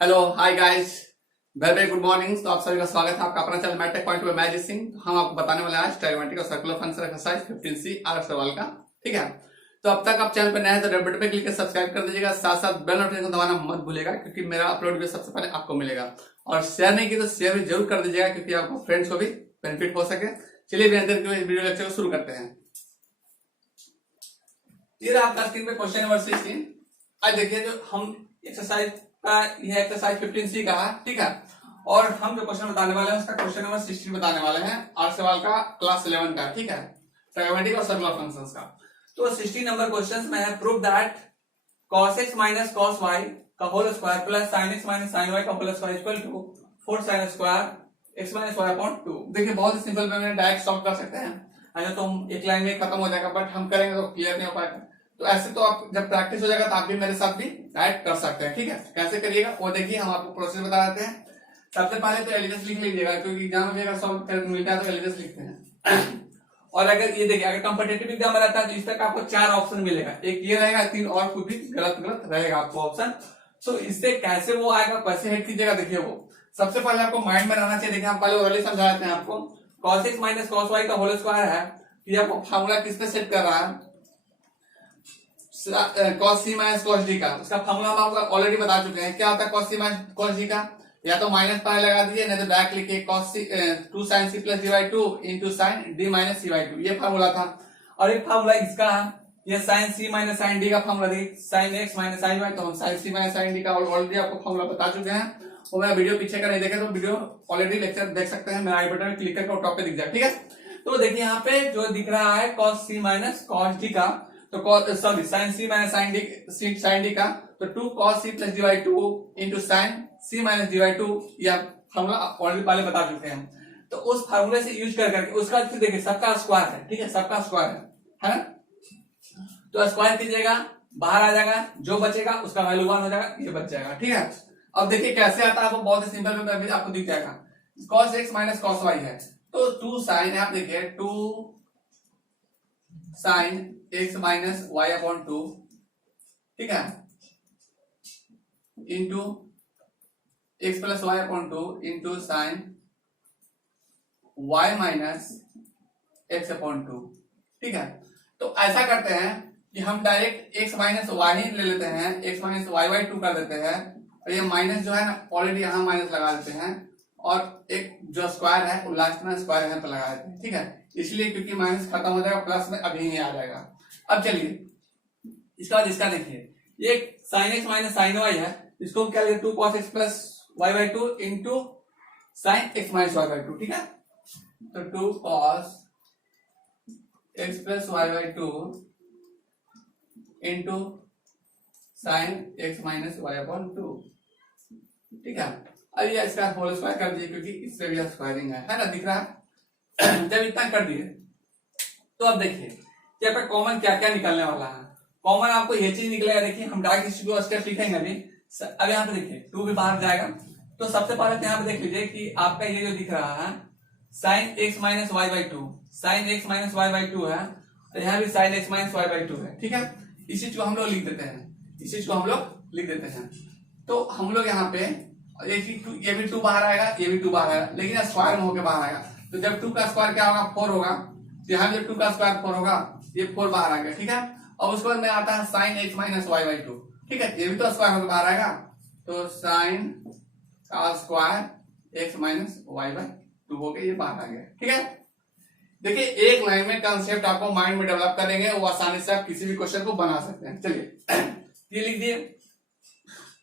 Hello hi guys, very very good morning. तो आप सभी का स्वागत है आपका अपना चैनल मैथटेक पॉइंट में। मैं जित सिंह। तो हम आपको बताने वाले हैं आज ट्रिग्नोमेट्री का सर्कुलर फंक्शन एक्सरसाइज 15C 8 सवाल का। ठीक है, तो अब तक आप चैनल पर नए हैं तो रेड बटन पे क्लिक कर सब्सक्राइब कर दीजिएगा, साथ साथ बेल नोटिफिकेशन दबाना मत भूलिएगा क्योंकि मेरा अपलोड वीडियो सबसे पहले आपको मिलेगा। और शेयर नहीं की तो शेयर भी जरूर कर दीजिएगा क्योंकि आपको फ्रेंड्स को भी बेनिफिट हो सके। चलिए वीडियो लेक्चर को शुरू करते हैं। ये रहा आपका स्क्रीन पे क्वेश्चन नंबर 16। आज देखिए जो हम एक्सरसाइज का यह एक्सरसाइज 15C का है। ठीक है, और हम जो क्वेश्चन बताने वाले हैं उसका क्वेश्चन नंबर 16 बताने वाले हैं 8 सवाल का क्लास 11 का। ठीक है, ट्रिग्नोमेट्री और सर्कुलर फंक्शंस का। तो 16 नंबर क्वेश्चन में है prove that cos x minus cos y का whole square plus sin x minus sin y का whole square equal to 4 sin square x minus y upon 2। देखिए बहुत ही सिंपल वे में direct solve कर सकते हैं, ऐसा तो हम एक लाइन में खत्म हो जाएगा, बट हम करेंगे तो क्लियर नहीं हो पाएगा। तो ऐसे तो आप जब प्रैक्टिस हो जाएगा तो आप भी मेरे साथ भी डायरेक्ट कर सकते हैं। ठीक है, कैसे करिएगा वो देखिए, हम आपको प्रोसेस बता देते हैं। सबसे पहले तो एलिजेंस लिख लीजिएगा क्योंकि एग्जाम में अगर सॉल्व कर मिलता है तो एलिजेंस लिखते हैं। और अगर ये देखिए अगर कॉम्पिटिटिव एग्जाम में रहता है तो इस तक आपको 4 ऑप्शन मिलेगा, एक ये रहेगा, 3 और कुछ भी गलत रहेगा आपको ऑप्शन। तो इससे कैसे वो आएगा, कैसे हेड कीजिएगा देखिए वो सबसे पहले आपको माइंड में रहना चाहिए। देखिए हम पहले ऑलरेडी समझा देते हैं आपको। cos x minus cos y का होल स्क्वायर है, ये आपको फार्मूला किस पे सेट कर रहा है, cos c minus cos d का। उसका फार्मूला हम आपको ऑलरेडी बता चुके हैं। क्या होता है cos c minus cos d का, या तो माइनस पहले लगा दीजिए नहीं तो डायरेक्ट लिखिए cos c 2 sin c plus d/2 into sin d minus c/2, ये फार्मूला था। और एक फार्मूला इसका है, ये sin c minus sin d का फार्मूला दी sin x minus sin y, तो हम sin c minus sin d का ऑलरेडी आपको फार्मूला बता चुके हैं। वो मेरा वीडियो पीछे का नहीं देखे तो वीडियो ऑलरेडी लेक्चर देख सकते हैं, मेरा आई बटन में क्लिक करके टॉप पे दिख जाए। ठीक है, तो देखिए यहाँ पे जो दिख रहा है cos c minus cos d का, तो sorry sin c minus sin d का, तो 2 cos c plus d/2 into sin c minus d/2, यह फार्मूला ऑलरेडी पहले बता चुके हैं। तो उस फार्मूले से यूज कर करके उसका फिर देखिए सबका स्क्वायर है। ठीक है, सबका स्क्वायर है ना, तो स्क्वायर कीजिएगा, बाहर आ जाएगा, जो बचेगा उसका वैल्यू 1 हो जाएगा, ये बच जाएगा। ठीक है, अब देखिए कैसे आता है, आपको बहुत ही सिंपल में आपको दिख जाएगा। cos x minus cos y है तो 2 sin, आप देखिए 2 sin x minus y upon 2, ठीक है, into x plus y upon 2 into sine y minus x upon 2। ठीक है, तो ऐसा करते हैं कि हम डायरेक्ट x माइनस वाई ही ले लेते हैं, x माइनस y/2 कर देते हैं, और ये माइनस जो है ना ऑलरेडी यहाँ माइनस लगा देते हैं, और एक जो स्क्वायर है वो लास्ट में स्क्वायर यहाँ पे लगा देते हैं। ठीक है, इसलिए क्योंकि माइनस खत्म हो जाएगा, प्लस में अभी नहीं आ जाएगा। अब चलिए इसका बाद इसका देखिए, ये sin x minus sin y है, इसको हम क्या लिखे 2 cos x plus y/2 into sin x minus y/2। ठीक है, तो 2 cos x plus y/2 into sin x minus y/2। ठीक है, अब ये इसका होल स्क्वायर कर दिए क्योंकि इससे भी स्क्वायरिंग है ना, दिख रहा है। जब इतना कर दिए तो अब देखिए यहाँ पे कॉमन क्या क्या निकलने वाला है। कॉमन आपको ये चीज निकलेगा, देखिए हम डायरेक्ट इसको स्टेप लिखेंगे अभी। अब यहाँ पे देखिए 2 भी बाहर जाएगा, तो सबसे पहले तो यहाँ पे देख लीजिए कि आपका ये जो दिख रहा है sin x minus y/2, sin x minus y/2 है, और यहाँ भी sin x माइनस y/2 है। ठीक है, इसी चीज को हम लोग लिख देते हैं, इसी चीज को हम लोग लिख देते हैं। तो हम लोग यहाँ पे ये भी 2 बाहर आएगा, ये भी 2 बाहर आएगा, लेकिन स्क्वायर में होकर बाहर आएगा। तो जब 2 का स्क्वायर क्या होगा 4 होगा, तो यहाँ जब 2 का स्क्वायर 4 होगा, ये 4 बाहर आ गया। ठीक है, और उसके बाद में आता है sin x माइनस y/2। ठीक है, ये भी तो स्क्वायर होकर बाहर आएगा, तो sin का स्क्वायर x माइनस y/2 हो गया, ये बाहर आ गया। ठीक है, देखिए एक लाइन में कंसेप्ट आपको माइंड में डेवलप करेंगे, वो आसानी से आप किसी भी क्वेश्चन को बना सकते हैं। चलिए ये लिख दिए।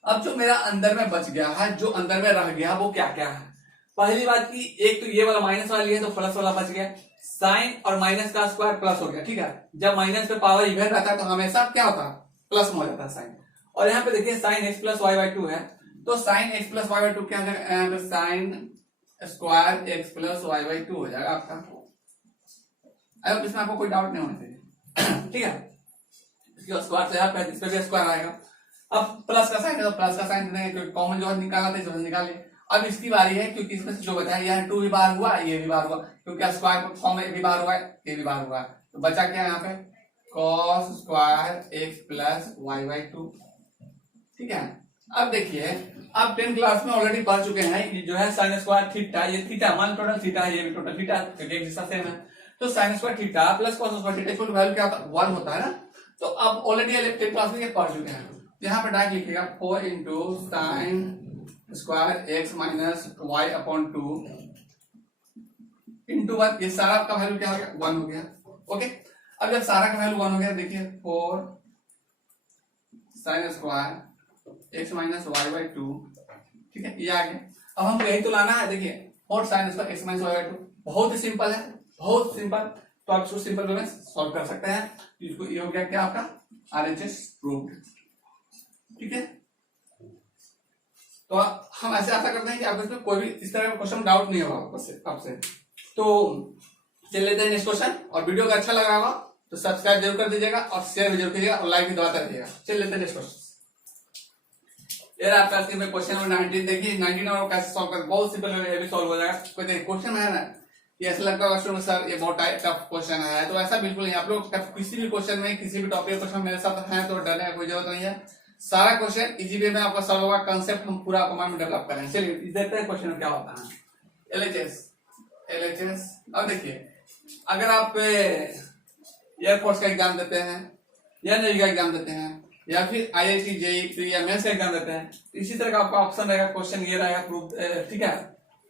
अब जो मेरा अंदर में बच गया है, जो अंदर में रह गया वो क्या क्या है। पहली बात की एक तो ये वाला माइनस वाली है तो प्लस वाला बच गया, साइन और माइनस का स्क्वायर प्लस हो गया। ठीक है, जब माइनस पे पावर इवन रहता है तो हमेशा क्या होता है प्लस में हो जाता है साइन। और यहाँ पे देखिए साइन x प्लस y/2 है, तो साइन x प्लस y/2 क्या हो जाएगा, sine square x plus y/2 हो जाएगा आपका। अब इसमें आपको कोई डाउट नहीं होना चाहिए। ठीक है, इसके स्क्वायर से यहाँ पे इस पे भी स्क्वायर आएगा। अब प्लस का साइन है तो प्लस का साइन देंगे क्योंकि कॉमन जो निकाला था इसमें निकाले। अब इसकी बारी है क्योंकि इसमें से जो बचा है, यहाँ 2 भी बाहर हुआ, ये भी बाहर हुआ, क्योंकि स्क्वायर फॉर्म में भी बाहर हुआ है, ये भी बाहर हुआ है, तो बचा क्या यहाँ पे cos square x plus y/2। ठीक है, अब देखिए, आप 10 क्लास में ऑलरेडी पढ़ चुके हैं, ये जो है साइन स्क्वायर थीटा, ये थीटा मान टोटल थीटा है, ये भी टोटल थीटा, क्योंकि एक दिशा सेम है। तो sine square theta plus cos square theta equal to value क्या होता है, 1 होता है ना। तो अब ऑलरेडी 10 क्लास में ये पढ़ चुके हैं। यहाँ पर डायरेक्ट लिखिएगा 4 into sine square x minus y upon 2 into 1, ये सारा का वैल्यू क्या हो गया, 1 हो गया। ओके, अब जब सारा का वैल्यू 1 हो गया, देखिए 4 sine square x minus y by 2, ठीक है, ये आ गया। अब हमको यही तो लाना है, देखिए 4 sine square x minus y by 2, बहुत ही सिंपल है, बहुत सिंपल। तो आप इसको सिंपल वे में सॉल्व कर सकते हैं। इसको ये हो गया क्या आपका RHS प्रूव्ड, ठीक है। तो हम ऐसे आशा करते हैं कि आपको इसमें कोई भी इस तरह का क्वेश्चन डाउट नहीं होगा आपसे। तो चल लेते हैं नेक्स्ट क्वेश्चन, और वीडियो का अच्छा लग रहा होगा तो सब्सक्राइब जरूर कर दीजिएगा और शेयर भी जरूर कीजिएगा और लाइक भी दबाते रहिएगा। चल लेते हैं नेक्स्ट क्वेश्चन। ये आपका स्क्रीन में क्वेश्चन नंबर 19 देखिए। 19 नंबर कैसे सॉल्व कर, बहुत सिंपल है, ये भी सॉल्व हो जाएगा। कोई देखिए क्वेश्चन है ना, ये ऐसा लगता है सर ये बहुत टफ क्वेश्चन है, तो ऐसा बिल्कुल नहीं। आप लोग किसी भी क्वेश्चन में, किसी भी टॉपिक क्वेश्चन मेरे साथ है तो डरने की कोई जरूरत नहीं है। सारा क्वेश्चन इजी वे में आपका सॉल्व होगा, कंसेप्ट हम पूरा आपको माइंड में डेवलप करेंगे। चलिए देखते हैं क्वेश्चन में क्या होता है। LHS, अब देखिए, अगर आप एयरफोर्स का एग्जाम देते हैं या नेवी का एग्जाम देते हैं या फिर IIT JEE या मेंस का एग्जाम देते हैं, इसी तरह का आपका ऑप्शन रहेगा, क्वेश्चन ये रहेगा प्रूफ, ठीक है।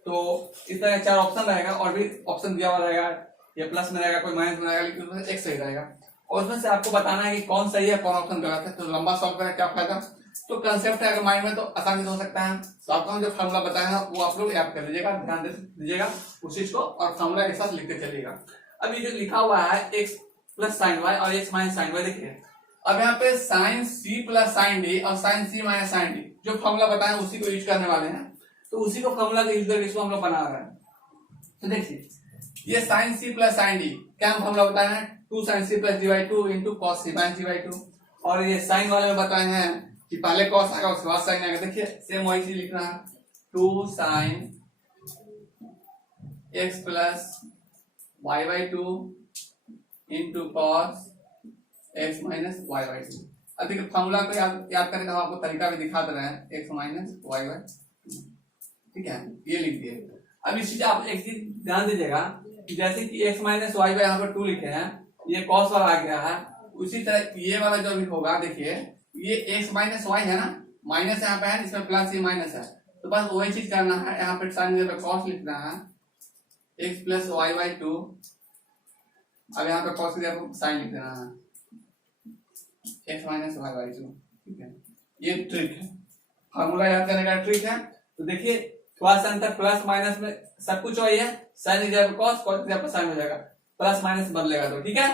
तो इस तरह 4 ऑप्शन रहेगा, और भी ऑप्शन दिया हुआ रहेगा, ये प्लस में रहेगा, कोई माइनस में रहेगा, लेकिन उसमें एक सही रहेगा, और उसमें से आपको बताना है कि कौन सही है कौन ऑप्शन गलत है। तो लंबा सॉल्व करें क्या फायदा। तो कंसेप्ट है अगर माइंड में तो आसानी से हो सकता है। तो आपको हम जो फॉर्मूला बताया है वो आप लोग याद कर लीजिएगा, ध्यान दे दीजिएगा उस चीज को, और फॉर्मूला के साथ लिखते चलिएगा। अब ये जो लिखा हुआ है x प्लस साइन वाई और x माइनस साइन वाई, देखिए अब यहाँ पे sine c plus sine d और sine c minus sine d, जो फॉर्मूला बताया उसी को यूज करने वाले हैं। तो उसी को फॉर्मूला यूज करके इसको हम लोग बना रहे हैं। तो देखिए ये sine c plus sine d क्या हम फॉर्मूला बताए हैं, 2 sine c plus d by 2 into cos c minus d by 2, और ये साइन वाले में बताए हैं कि पहले कॉस आएगा उसके बाद साइन आएगा। देखिए सेम वही चीज लिखना है, 2 sine x plus y by 2 into cos x minus y by 2। अब देखिए फॉर्मूला को याद करके हम आपको तरीका भी दिखा दे रहे हैं, एक्स माइनस वाई बाई, ठीक है, ये लिख दिए। अब इस चीज आप एक चीज ध्यान दीजिएगा, जैसे कि एक्स माइनस वाई बाई यहाँ पर 2 लिखे हैं, ये कॉस वाला आ गया है, उसी तरह ये वाला जो भी होगा, देखिए ये एक्स माइनस वाई है ना, माइनस यहाँ पे है, इसमें प्लस ये माइनस है, तो बस वही चीज करना है। यहाँ पे साइन जगह कॉस लिखना है, एक्स प्लस वाई बाई 2, अब यहाँ पे कॉस की जगह साइन लिख देना है, एक्स माइनस वाई बाई 2, ठीक है। ये ट्रिक है, फॉर्मूला याद करने का ट्रिक है। तो देखिए थोड़ा सा अंतर, प्लस माइनस में सब कुछ वही है, साइन की जगह कॉस, कॉस की जगह साइन हो जाएगा, प्लस माइनस बदलेगा, तो ठीक है।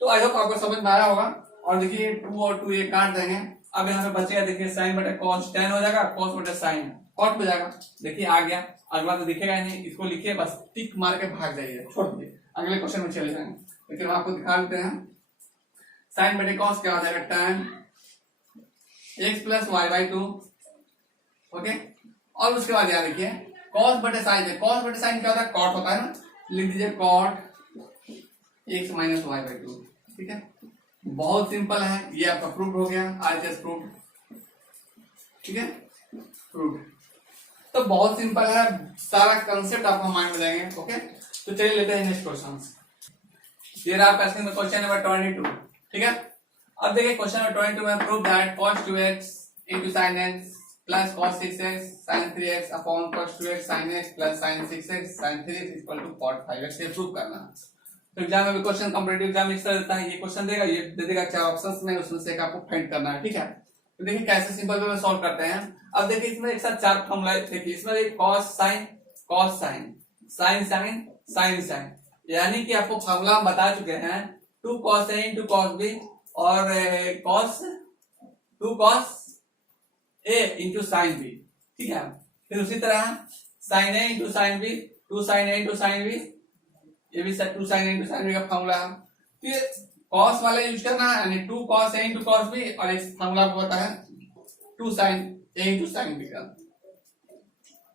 तो आई होप आपको समझ में आया होगा। और देखिए 2 और 2 ये काट देंगे, अब यहाँ पे बचेगा, देखिए साइन बटे कॉस tan हो जाएगा, कॉस बटे साइन कॉट हो जाएगा। देखिए आ गया, अगला तो दिखेगा ही नहीं, इसको लिखिए बस, टिक मार के भाग जाइए, छोड़ दीजिए, अगले क्वेश्चन में चले जाएंगे। लेकिन हम आपको दिखा देते हैं, साइन बटे कॉस क्या हो जाएगा, tan x plus y by 2, okay. और उसके बाद याद रखिए कॉस बटे साइन है, कॉस बटे साइन क्या होता है, कॉट होता है ना, लिख दीजिए cot x minus y by 2, ठीक है। बहुत सिंपल है, ये आपका प्रूफ हो गया, RHS प्रूफ, ठीक है, प्रूफ। तो बहुत सिंपल है, सारा कंसेप्ट आपको माइंड में जाएंगे, ओके। तो चलिए लेते हैं नेक्स्ट क्वेश्चन। ये रहा आपका स्क्रीन में क्वेश्चन नंबर 22, ठीक है। अब देखिए क्वेश्चन नंबर 22 में, prove that cos 2x into sin x plus cos 6x sin 3x upon cos 2x sin x plus sin 6x sin 3x equal to cot 5x, ये prove करना है। तो exam में क्वेश्चन, कॉम्पिटिटिव एग्जाम इस तरह देता है, ये क्वेश्चन देगा, ये दे देगा 4 ऑप्शंस में, उसमें से एक आपको फाइंड करना है, ठीक है। तो देखिए कैसे सिंपल वे में सॉल्व करते हैं। अब देखिए इसमें एक साथ 4 फॉर्मूला, देखिए इसमें एक cos sin sin sin sin sin, यानी कि आपको फॉर्मूला हम बता चुके हैं, 2 cos a into cos b और to cos a into sin b, ठीक है। फिर उसी तरह sin a into sin b, 2 sin a into sin b, ये भी 2 sin a into sin b का फॉर्मूला है। तो ये cos वाले यूज करना है, यानी 2 cos a into cos b, और एक फॉर्मूला आपको पता है 2 sin a into sin b का।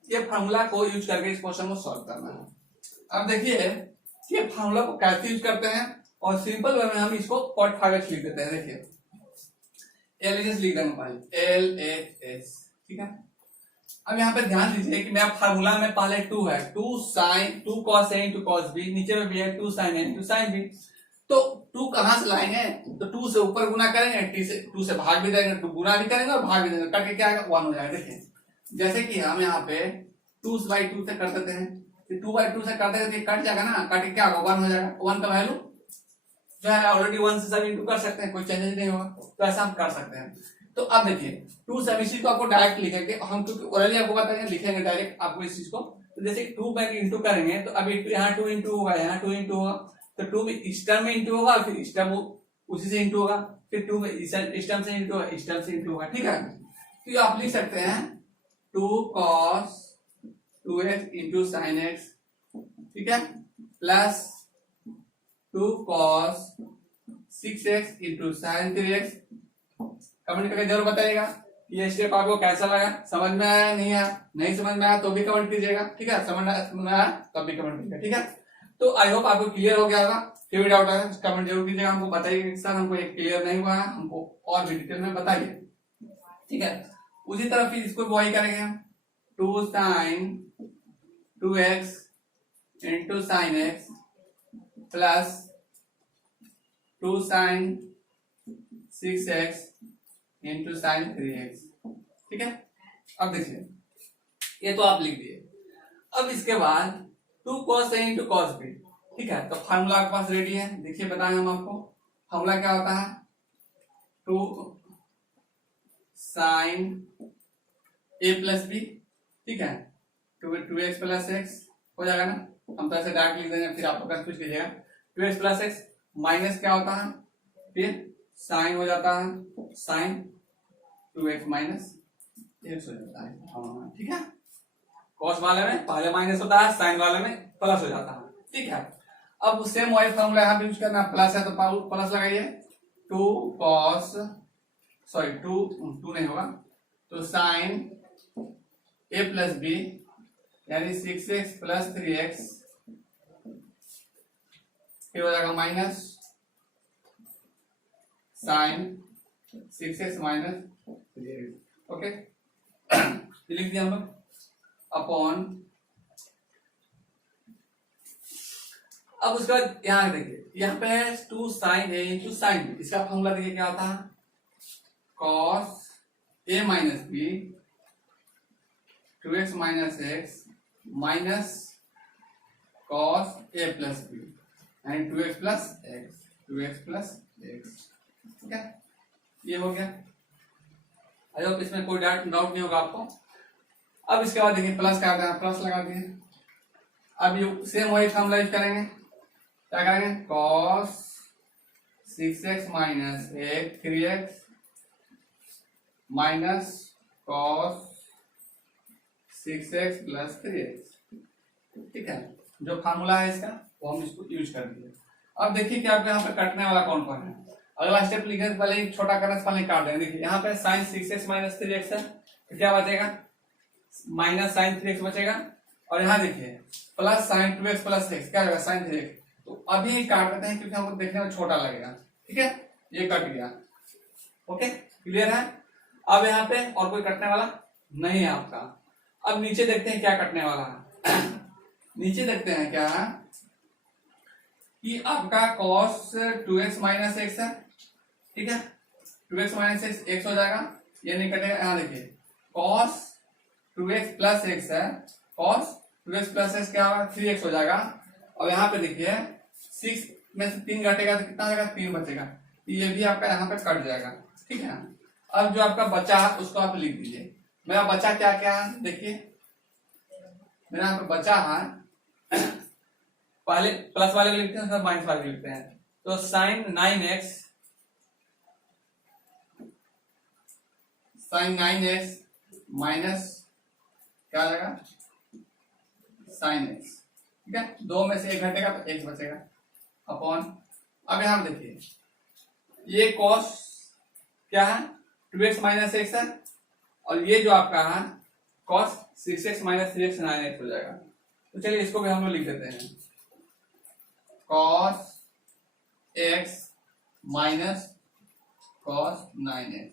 ये फॉर्मूला को यूज करके इस क्वेश्चन को सॉल्व करना है। अब देखिए ये फॉर्मूला को कैसे यूज करते हैं, और सिंपल वे में हम इसको cot 5x लिख देते हैं। देखिए LHS लिख देंगे पहले, LHS, ठीक है। अब यहाँ पे ध्यान दीजिए कि मेरा फार्मूला में पहले 2 है, 2 cos a into cos b, नीचे में भी है 2 sin a into sin b। तो 2 कहां से लाएंगे, तो 2 से ऊपर गुना करेंगे, 2 से भाग भी देंगे, 2 गुना भी करेंगे और भाग भी देंगे, करके क्या आएगा 1 हो जाएगा। देखिए जैसे कि हम यहाँ पे 2/2 से कर देते हैं, 2/2 से कर देंगे तो कट जाएगा ना, कट के क्या होगा 1 हो जाएगा। 1 का वैल्यू जो है ऑलरेडी 1 से सब इंटू कर सकते हैं, कोई चेंजेस नहीं होगा, तो ऐसा हम कर सकते हैं। तो अब देखिए 2 से इसी को आपको डायरेक्ट लिखेंगे, हम क्योंकि ओरली आपको बताएंगे, लिखेंगे डायरेक्ट आपको इस चीज को। तो जैसे 2 में इंटू करेंगे तो अभी यहाँ 2 इंटू होगा, यहाँ 2 इंटू होगा, तो 2 में इस टर्म में इंटू होगा, फिर इस टर्म उसी से इंटू होगा, फिर 2 में इस टर्म से इंटू होगा, इस टर्म से इंटू होगा, ठीक है। तो आप लिख सकते हैं 2 cos 2x into sine x, ठीक है, plus 2 cos 6x into sine 3x। Comment करके जरूर बताइएगा ये स्टेप आपको कैसा लगा, समझ में आया नहीं आया, नहीं समझ में आया तो भी कमेंट कीजिएगा, ठीक है, समझ में आया तो भी कमेंट कीजिएगा, ठीक है। तो आई होप आपको क्लियर हो गया होगा, कोई भी डाउट है कमेंट जरूर कीजिएगा, हमको बताइए कि सर हमको एक क्लियर नहीं हुआ है, हमको और भी डिटेल में बताइए, ठीक है। उसी तरह फिर इसको वही करेंगे हम 2 sin 2x into sine x plus 2 sin 6x into sine 3x, ठीक है। अब देखिए ये तो आप लिख दिए। अब इसके बाद 2 cos a into cos b, ठीक है। तो फार्मूला आपके पास रेडी है, देखिए बताएं हम आपको। फार्मूला क्या होता है, 2 sin a प्लस b, ठीक है, 2x प्लस x हो जाएगा ना, हम तो ऐसे डायरेक्ट लिख देंगे, फिर आप लोग कंफ्यूज कीजिएगा। 2x प्लस x माइनस क्या होता है, फिर साइन हो जाता है, साइन 2x माइनस x हो जाता है, हाँ ठीक है। कॉस वाले में पहले माइनस होता है, साइन वाले में प्लस हो जाता है, ठीक है। अब सेम वही फॉर्मूला यहाँ पे यूज करना, प्लस है तो प्लस लगाइए, 2 cos सॉरी 2 नहीं होगा, तो साइन a प्लस b यानी 6x प्लस 3x, फिर हो जाएगा minus sign 6x minus 3x, okay. लिख दिया हम लोग अपॉन। अब उसके बाद यहाँ देखिए, यहाँ पे 2 sin a into sine b, इसका फॉर्मूला देखिए क्या होता है, cos a minus b 2x minus x minus cos a plus b यानी 2x plus x, 2x plus x, ठीक है। ये हो गया, आई होप इसमें कोई डाउट नहीं होगा आपको। अब इसके बाद देखिए प्लस का आता है, प्लस लगा दिए। अब ये सेम वही फॉर्मूला यूज करेंगे, क्या करेंगे, cos 6x minus 3x minus cos 6x plus 3x, ठीक है। जो फार्मूला है इसका वो हम इसको यूज कर दिए। अब देखिए कि आपके यहाँ पे कटने वाला कौन कौन है। अगला स्टेप लिखने से पहले छोटा करने से पहले काट देंगे। देखिए यहाँ पे साइन 6x माइनस 3x है, तो क्या बचेगा, माइनस साइन 3x बचेगा, और यहाँ देखिए plus sign 2x plus x, क्या होगा साइन 3x। तो अभी काट देते हैं क्योंकि हमको देखने में छोटा लगेगा, ठीक है, ये कट गया, ओके क्लियर है। अब यहाँ पे और कोई कटने वाला नहीं है आपका। अब नीचे देखते हैं क्या कटने वाला है। नीचे देखते हैं क्या कि आपका cos 2x माइनस x है, ठीक है, 2x माइनस x हो जाएगा, ये नहीं कटेगा। यहाँ देखिए cos 2x प्लस x है, cos 2x प्लस x क्या होगा 3x हो जाएगा। और यहाँ पे देखिए 6 में से 3 घटेगा तो कितना जाएगा, 3 बचेगा, ये भी आपका यहाँ पे कट जाएगा, ठीक है। अब जो आपका बचा है उसको आप लिख दीजिए। मेरा बचा क्या क्या है, देखिए मेरा यहाँ पे बचा है, पहले प्लस वाले को लिखते हैं, सब माइनस वाले को लिखते हैं। तो साइन 9x माइनस क्या आ जाएगा साइन x, ठीक है, 2 में से 1 घटेगा तो x बचेगा अपॉन। अब यहां देखिए ये cos क्या है 2x माइनस x है, और ये जो आपका है cos 6x minus 3x 9x हो जाएगा। तो चलिए इसको भी हम लोग लिख देते हैं, cos x minus cos 9x,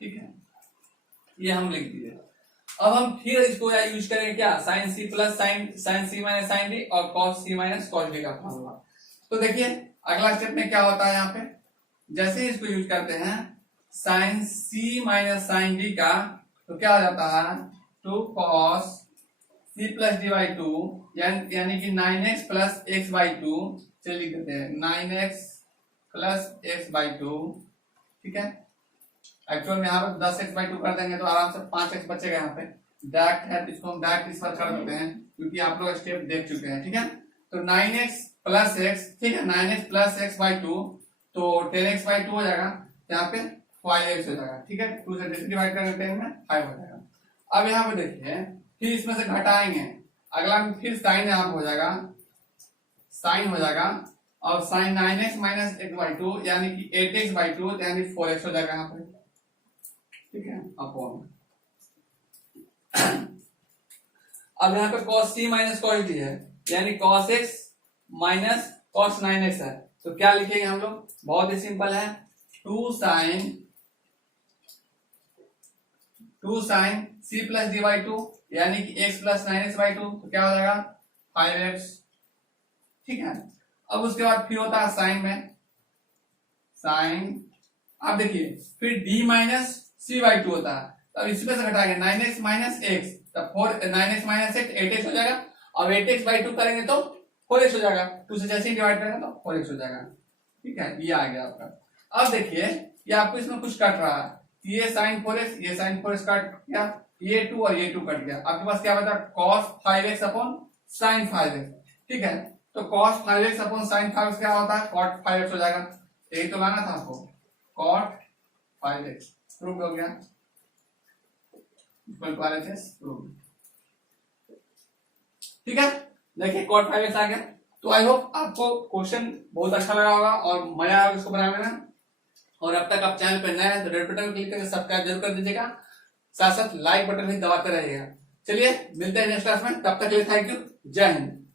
ठीक है, ये हम लिख दिए। अब हम फिर इसको यूज करेंगे क्या, sign c plus sign c minus sine d और cos c minus cos D का फॉर्मूला। तो देखिए अगला स्टेप में क्या होता है, यहाँ पे जैसे ही इसको यूज करते हैं sign c minus sine D का, तो क्या हो जाता है 2 cos c plus d by two, यानी कि 9x plus x by to. चलिए लिख देते हैं 9x plus x by to, ठीक है। एक्चुअल में यहाँ पर 10x बाई टू कर देंगे तो आराम से 5x बचेगा यहाँ पे, डायरेक्ट है तो इसको हम डायरेक्ट इस पर कर देते हैं क्योंकि आप लोग स्टेप देख चुके हैं, ठीक है। तो 9x प्लस एक्स, ठीक है, 9x plus x by to, तो 10x बाई टू हो जाएगा, यहाँ पे 5x हो जाएगा, ठीक है। 2 से डिवाइड करेंगे 10 में 5 हो जाएगा। अब यहाँ पे देखिए फिर इसमें से घटाएंगे, अगला में फिर साइन यहाँ पे हो जाएगा, साइन हो जाएगा और sine 9x minus x by two यानी कि 8x बाई टू यानी 4x हो जाएगा यहाँ पे, ठीक है, अपॉन। अब यहाँ पे cos c minus cos d है यानी cos x minus cos 9x है, तो क्या लिखेंगे हम लोग, बहुत ही सिंपल है, 2 sine c plus d by two यानी कि x plus 9x by two, तो क्या हो जाएगा 5x, ठीक है। अब उसके बाद फिर होता है साइन में साइन, अब देखिए फिर d minus c by two होता है, अब इसमें से घटाएंगे 9x माइनस x, तब 9x माइनस x 8x हो जाएगा, अब 8x बाई टू करेंगे तो 4x हो जाएगा, 2 से जैसे ही डिवाइड करेंगे तो 4x हो जाएगा, ठीक है, ये आ गया आपका। अब देखिए ये आपको इसमें कुछ कट रहा है, ये साइन 4x ये साइन 4x कट गया, ये 2 और ये 2 कट गया, आपके पास क्या बचा cos 5x upon sine 5x, ठीक है। तो cos 5x upon sine 5x क्या होता है, cot 5x हो जाएगा, यही तो लाना था आपको, cot 5x प्रूव हो गया, ठीक है। देखिए cot 5x आ गया। तो आई होप आपको क्वेश्चन बहुत अच्छा लगा होगा और मजा आएगा इसको बनाने में, और अब तक आप चैनल पर नए हैं तो रेड बटन क्लिक करके सब्सक्राइब जरूर कर दीजिएगा, साथ साथ लाइक बटन भी दबाते रहिएगा। चलिए मिलते हैं नेक्स्ट क्लास में, तब तक के लिए थैंक यू, जय हिंद।